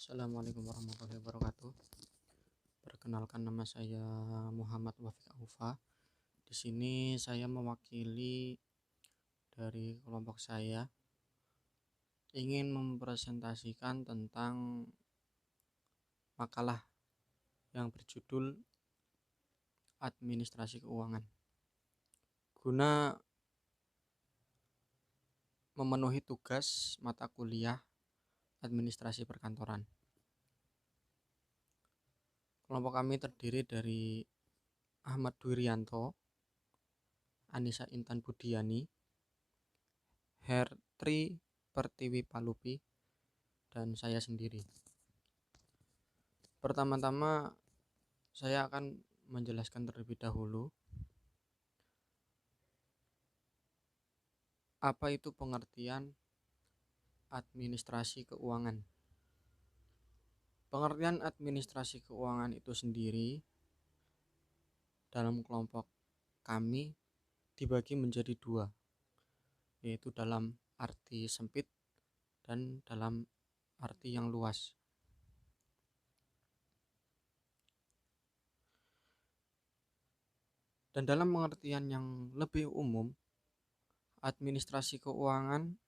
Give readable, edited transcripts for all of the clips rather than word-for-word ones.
Assalamualaikum warahmatullahi wabarakatuh. Perkenalkan, nama saya Muhammad Wafiq Aufa. Di sini saya mewakili dari kelompok saya, ingin mempresentasikan tentang makalah yang berjudul Administrasi Keuangan. Guna memenuhi tugas mata kuliah Administrasi Perkantoran. Kelompok kami terdiri dari Ahmad Dwirianto, Anissa Intan Budiani, Hertri Pertiwi Palupi, dan saya sendiri. Pertama-tama saya akan menjelaskan terlebih dahulu apa itu pengertian administrasi keuangan. Pengertian administrasi keuangan itu sendiri dalam kelompok kami dibagi menjadi dua, yaitu dalam arti sempit dan dalam arti yang luas. Dan dalam pengertian yang lebih umum, administrasi keuangan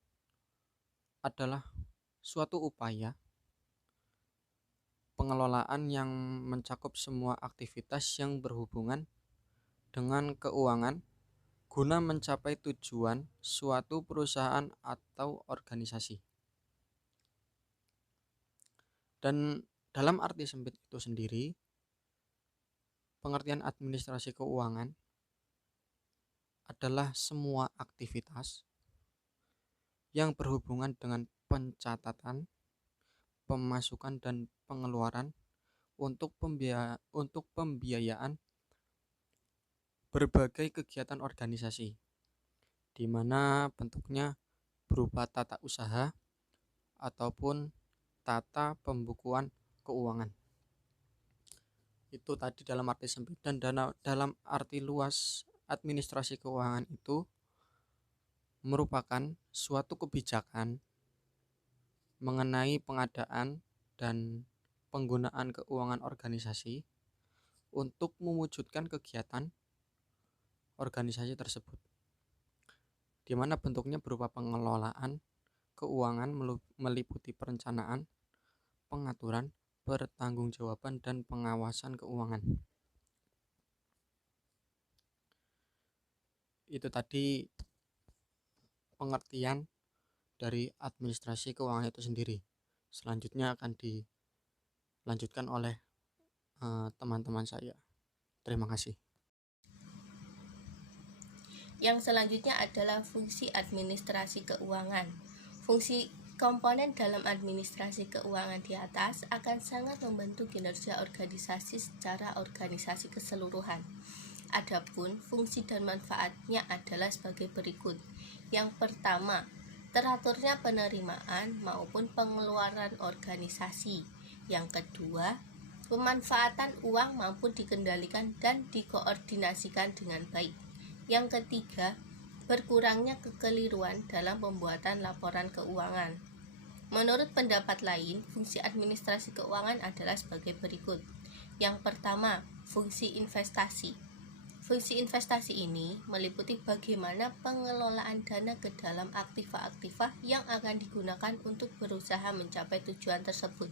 adalah suatu upaya pengelolaan yang mencakup semua aktivitas yang berhubungan dengan keuangan guna mencapai tujuan suatu perusahaan atau organisasi. Dan dalam arti sempit itu sendiri, pengertian administrasi keuangan adalah semua aktivitas yang berhubungan dengan pencatatan, pemasukan dan pengeluaran untuk pembiayaan berbagai kegiatan organisasi, di mana bentuknya berupa tata usaha ataupun tata pembukuan keuangan. Itu tadi dalam arti sempit. Dan dalam arti luas, administrasi keuangan itu merupakan suatu kebijakan mengenai pengadaan dan penggunaan keuangan organisasi untuk mewujudkan kegiatan organisasi tersebut, di mana bentuknya berupa pengelolaan keuangan meliputi perencanaan, pengaturan, pertanggungjawaban, dan pengawasan keuangan. Itu tadi pengertian dari administrasi keuangan itu sendiri. Selanjutnya akan dilanjutkan oleh teman-teman saya. Terima kasih. Yang selanjutnya adalah fungsi administrasi keuangan. Fungsi komponen dalam administrasi keuangan di atas akan sangat membantu kinerja organisasi secara organisasi keseluruhan. Adapun fungsi dan manfaatnya adalah sebagai berikut. Yang pertama, teraturnya penerimaan maupun pengeluaran organisasi. Yang kedua, pemanfaatan uang mampu dikendalikan dan dikoordinasikan dengan baik. Yang ketiga, berkurangnya kekeliruan dalam pembuatan laporan keuangan. Menurut pendapat lain, fungsi administrasi keuangan adalah sebagai berikut. Yang pertama, fungsi investasi. Fungsi investasi ini meliputi bagaimana pengelolaan dana ke dalam aktiva-aktiva yang akan digunakan untuk berusaha mencapai tujuan tersebut.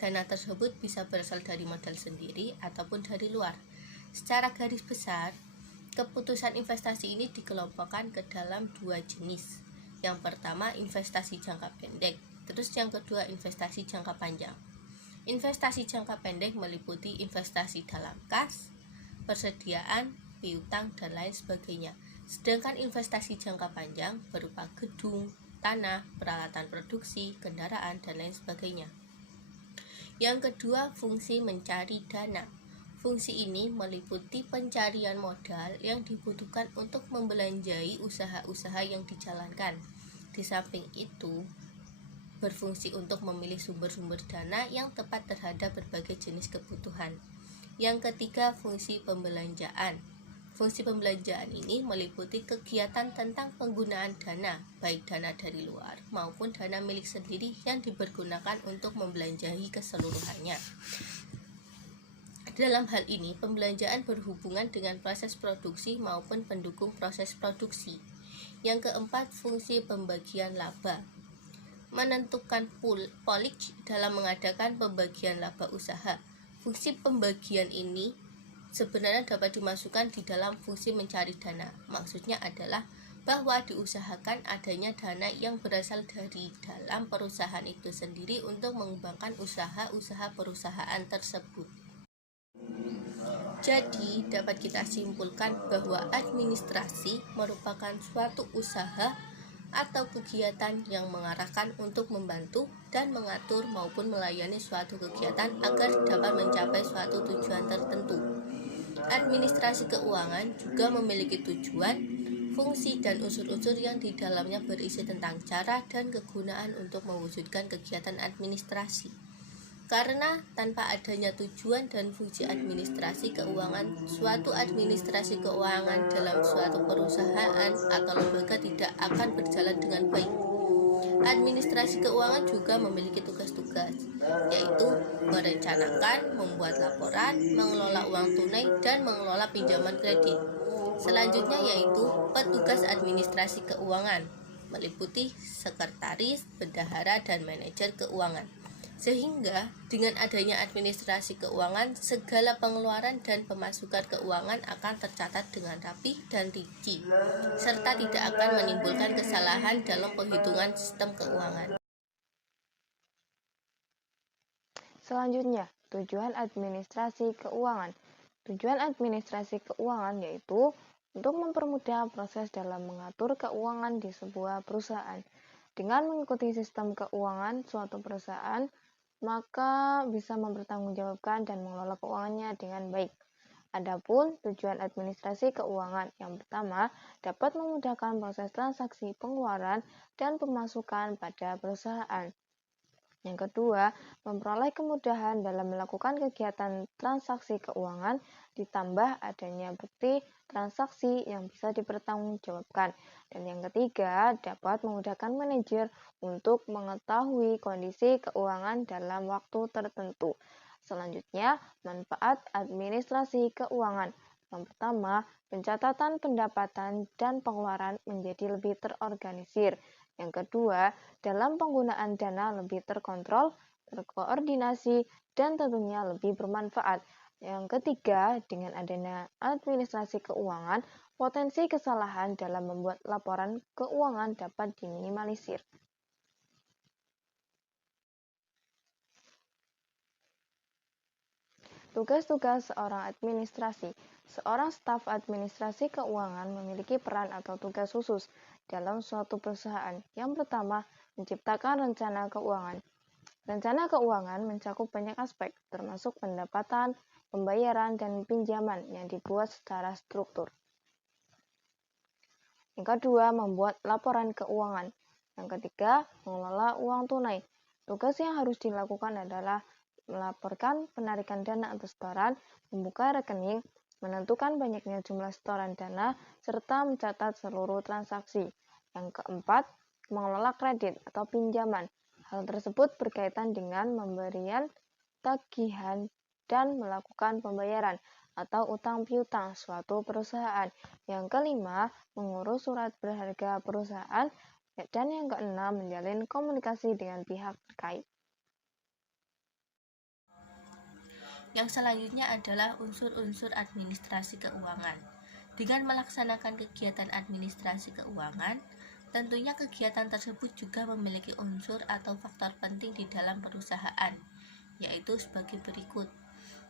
Dana tersebut bisa berasal dari modal sendiri ataupun dari luar. Secara garis besar, keputusan investasi ini dikelompokkan ke dalam dua jenis. Yang pertama, investasi jangka pendek, terus yang kedua, investasi jangka panjang. Investasi jangka pendek meliputi investasi dalam kas, persediaan, piutang, dan lain sebagainya. Sedangkan investasi jangka panjang berupa gedung, tanah, peralatan produksi, kendaraan, dan lain sebagainya. Yang kedua, fungsi mencari dana. Fungsi ini meliputi pencarian modal yang dibutuhkan untuk membelanjai usaha-usaha yang dijalankan. Di samping itu, berfungsi untuk memilih sumber-sumber dana yang tepat terhadap berbagai jenis kebutuhan. Yang ketiga, fungsi pembelanjaan. Fungsi pembelanjaan ini meliputi kegiatan tentang penggunaan dana, baik dana dari luar maupun dana milik sendiri yang dipergunakan untuk membelanjahi keseluruhannya. Dalam hal ini, pembelanjaan berhubungan dengan proses produksi maupun pendukung proses produksi. Yang keempat, fungsi pembagian laba. Menentukan polich dalam mengadakan pembagian laba usaha. Fungsi pembagian ini sebenarnya dapat dimasukkan di dalam fungsi mencari dana. Maksudnya adalah bahwa diusahakan adanya dana yang berasal dari dalam perusahaan itu sendiri untuk mengembangkan usaha-usaha perusahaan tersebut. Jadi, dapat kita simpulkan bahwa administrasi merupakan suatu usaha atau kegiatan yang mengarahkan untuk membantu dan mengatur maupun melayani suatu kegiatan agar dapat mencapai suatu tujuan tertentu. Administrasi keuangan juga memiliki tujuan, fungsi, dan unsur-unsur yang di dalamnya berisi tentang cara dan kegunaan untuk mewujudkan kegiatan administrasi. Karena tanpa adanya tujuan dan fungsi administrasi keuangan, suatu administrasi keuangan dalam suatu perusahaan atau lembaga tidak akan berjalan dengan baik. Administrasi keuangan juga memiliki tugas-tugas, yaitu merencanakan, membuat laporan, mengelola uang tunai, dan mengelola pinjaman kredit. Selanjutnya yaitu petugas administrasi keuangan, meliputi sekretaris, bendahara, dan manajer keuangan. Sehingga dengan adanya administrasi keuangan, segala pengeluaran dan pemasukan keuangan akan tercatat dengan rapi dan rinci, serta tidak akan menimbulkan kesalahan dalam penghitungan sistem keuangan. Selanjutnya, tujuan administrasi keuangan. Tujuan administrasi keuangan yaitu untuk mempermudah proses dalam mengatur keuangan di sebuah perusahaan. Dengan mengikuti sistem keuangan suatu perusahaan, maka bisa mempertanggungjawabkan dan mengelola keuangannya dengan baik. Adapun tujuan administrasi keuangan yang pertama dapat memudahkan proses transaksi pengeluaran dan pemasukan pada perusahaan. Yang kedua, memperoleh kemudahan dalam melakukan kegiatan transaksi keuangan ditambah adanya bukti transaksi yang bisa dipertanggungjawabkan. Dan yang ketiga, dapat memudahkan manajer untuk mengetahui kondisi keuangan dalam waktu tertentu. Selanjutnya, manfaat administrasi keuangan. Yang pertama, pencatatan pendapatan dan pengeluaran menjadi lebih terorganisir. Yang kedua, dalam penggunaan dana lebih terkontrol, terkoordinasi, dan tentunya lebih bermanfaat. Yang ketiga, dengan adanya administrasi keuangan, potensi kesalahan dalam membuat laporan keuangan dapat diminimalisir. Tugas-tugas seorang administrasi. Seorang staf administrasi keuangan memiliki peran atau tugas khusus dalam suatu perusahaan. Yang pertama, menciptakan rencana keuangan. Rencana keuangan mencakup banyak aspek, termasuk pendapatan, pembayaran, dan pinjaman yang dibuat secara struktur. Yang kedua, membuat laporan keuangan. Yang ketiga, mengelola uang tunai. Tugas yang harus dilakukan adalah melaporkan penarikan dana atau setoran, membuka rekening, menentukan banyaknya jumlah setoran dana, serta mencatat seluruh transaksi. Yang keempat, mengelola kredit atau pinjaman. Hal tersebut berkaitan dengan pemberian tagihan dan melakukan pembayaran atau utang piutang suatu perusahaan. Yang kelima, mengurus surat berharga perusahaan. Dan yang keenam, menjalin komunikasi dengan pihak terkait. Yang selanjutnya adalah unsur-unsur administrasi keuangan. Dengan melaksanakan kegiatan administrasi keuangan, tentunya kegiatan tersebut juga memiliki unsur atau faktor penting di dalam perusahaan, yaitu sebagai berikut.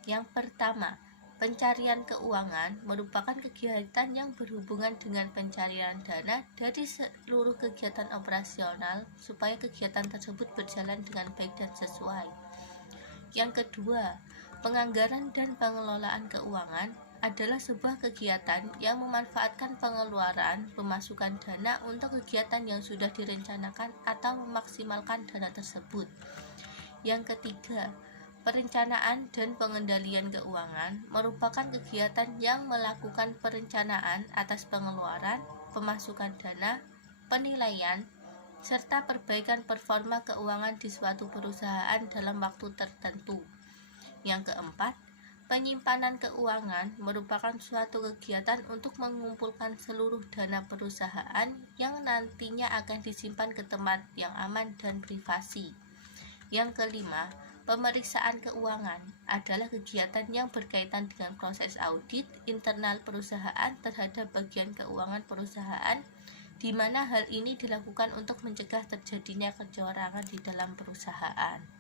Yang pertama, pencarian keuangan merupakan kegiatan yang berhubungan dengan pencarian dana dari seluruh kegiatan operasional supaya kegiatan tersebut berjalan dengan baik dan sesuai. Yang kedua, penganggaran dan pengelolaan keuangan adalah sebuah kegiatan yang memanfaatkan pengeluaran pemasukan dana untuk kegiatan yang sudah direncanakan atau memaksimalkan dana tersebut. Yang ketiga, Perencanaan dan pengendalian keuangan merupakan kegiatan yang melakukan perencanaan atas pengeluaran, pemasukan dana, penilaian, serta perbaikan performa keuangan di suatu perusahaan dalam waktu tertentu. Yang keempat, penyimpanan keuangan merupakan suatu kegiatan untuk mengumpulkan seluruh dana perusahaan yang nantinya akan disimpan ke tempat yang aman dan privasi. Yang kelima, pemeriksaan keuangan adalah kegiatan yang berkaitan dengan proses audit internal perusahaan terhadap bagian keuangan perusahaan, di mana hal ini dilakukan untuk mencegah terjadinya kecurangan di dalam perusahaan.